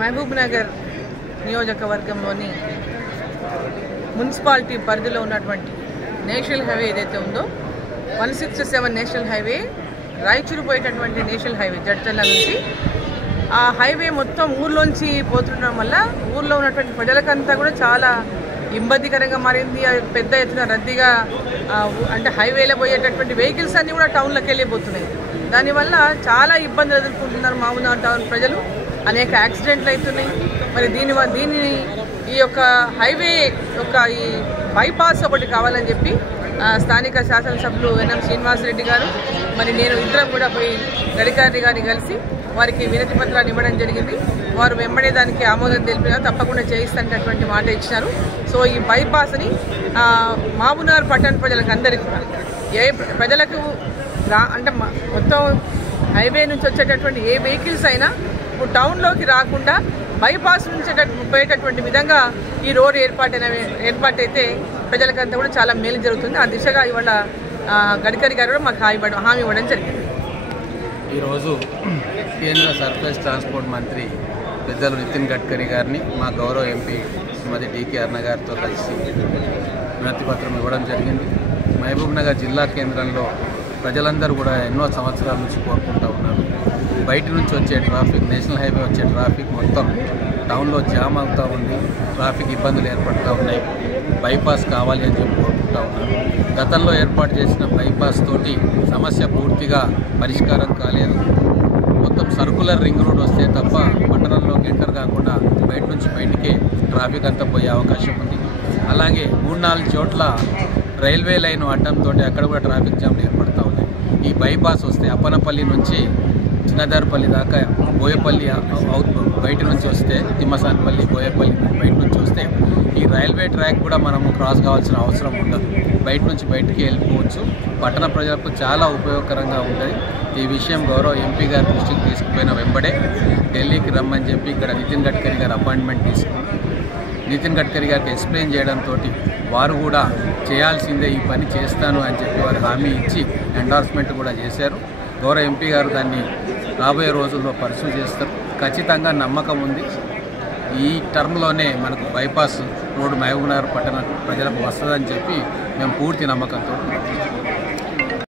మహబూబ్నగర్ నియోజకవర్గంలోని మున్సిపాలిటీ పరిధిలో ఉన్నటువంటి నేషనల్ హైవే ఏదైతే ఉందో 167 నేషనల్ హైవే రాయచూరు పోయేటటువంటి నేషనల్ హైవే జడ్చర్ల నుంచి ఆ హైవే మొత్తం ఊర్లోంచి పోతుండడం వల్ల ఊర్లో ఉన్నటువంటి ప్రజలకంతా కూడా చాలా ఇబ్బందికరంగా మారింది. పెద్ద ఎత్తున రద్దీగా అంటే హైవేలో పోయేటటువంటి వెహికల్స్ అన్నీ కూడా టౌన్లోకి వెళ్ళిపోతున్నాయి. దానివల్ల చాలా ఇబ్బందులు ఎదుర్కొంటున్నారు మహబూబ్నగర్ టౌన్ ప్రజలు. అనేక యాక్సిడెంట్లు అవుతున్నాయి. మరి దీన్ని ఈ యొక్క హైవే యొక్క ఈ బైపాస్ ఒకటి కావాలని చెప్పి స్థానిక శాసనసభ్యులు ఎన్ఎం శ్రీనివాసరెడ్డి గారు మరి నేను ఇద్దరం కూడా పోయి గడికారి గారిని కలిసి వారికి వినతి పత్రాన్ని ఇవ్వడం జరిగింది. వారు వెంబడే దానికి ఆమోదం తెలిపినారు, తప్పకుండా చేయిస్తున్నటువంటి మాట ఇచ్చినారు. సో ఈ బైపాస్ని మహబూబ్నగర్ పట్టణ ప్రజలకు అందరికీ ఏ ప్రజలకు అంటే మొత్తం హైవే నుంచి వచ్చేటటువంటి ఏ వెహికల్స్ అయినా ఇప్పుడు టౌన్లోకి రాకుండా బైపాస్ నుంచి పోయేటటువంటి విధంగా ఈ రోడ్ ఏర్పాటైతే ప్రజలకంతా కూడా చాలా మేలు జరుగుతుంది. ఆ దిశగా ఇవాళ గడ్కరీ గారు కూడా మాకు హామీ ఇవ్వడం జరిగింది. ఈరోజు కేంద్ర సర్ఫేస్ ట్రాన్స్పోర్ట్ మంత్రి పెద్దలు నితిన్ గడ్కరీ గారిని మా గౌరవ ఎంపీ శ్రీమతి డికే అరుణ గారితో కలిసి వినతి పత్రం ఇవ్వడం జరిగింది. మహబూబ్నగర్ జిల్లా కేంద్రంలో ప్రజలందరూ కూడా ఎన్నో సంవత్సరాల నుంచి కోరుకుంటూ ఉన్నారు. బయట నుంచి వచ్చే ట్రాఫిక్, నేషనల్ హైవే వచ్చే ట్రాఫిక్ మొత్తం టౌన్లో జామ్ అవుతూ ఉంది. ట్రాఫిక్ ఇబ్బందులు ఏర్పడుతూ ఉన్నాయి. బైపాస్ కావాలి అని చెప్పి కోరుకుంటూ ఉన్నారు. గతంలో ఏర్పాటు చేసిన బైపాస్ తోటి సమస్య పూర్తిగా పరిష్కారం కాలేదు. మొత్తం సర్కులర్ రింగ్ రోడ్ వస్తే తప్ప పట్టణంలోకి ఎంటర్ కాకుండా బయట నుంచి బయటికే ట్రాఫిక్ అంతా పోయే అవకాశం ఉంది. అలాగే 3-4 చోట్ల రైల్వే లైన్ అడ్డంతో అక్కడ కూడా ట్రాఫిక్ జామ్లు ఏర్పడుతూ ఉన్నాయి. ఈ బైపాస్ వస్తే అప్పనపల్లి నుంచి చిన్నదారిపల్లి దాకా బోయపల్లి బయట నుంచి వస్తే తిమ్మసానపల్లి బోయపల్లి బయట నుంచి వస్తే ఈ రైల్వే ట్రాక్ కూడా మనము క్రాస్ కావాల్సిన అవసరం ఉండదు. బయట నుంచి బయటికి వెళ్ళిపోవచ్చు. పట్టణ ప్రజలకు చాలా ఉపయోగకరంగా ఉంటుంది. ఈ విషయం గౌరవ ఎంపీ గారి దృష్టికి తీసుకుపోయిన వెంబడే ఢిల్లీకి రమ్మని చెప్పి ఇక్కడ నితిన్ గడ్కరీ గారు అపాయింట్మెంట్ తీసుకుని నితిన్ గడ్కరీ గారికి ఎక్స్ప్లెయిన్ చేయడంతో వారు కూడా చేయాల్సిందే, ఈ పని చేస్తాను అని చెప్పి వారు హామీ ఇచ్చి ఎండార్స్మెంట్ కూడా చేశారు. గౌరవ ఎంపీ గారు దాన్ని రాబోయే రోజుల్లో పర్సూ చేస్తారు. ఖచ్చితంగా నమ్మకం ఉంది. ఈ టర్మ్లోనే మనకు బైపాస్ రోడ్డు మహబూబ్నగర్ పట్టణ ప్రజలకు వస్తుందని చెప్పి మేము పూర్తి నమ్మకంతో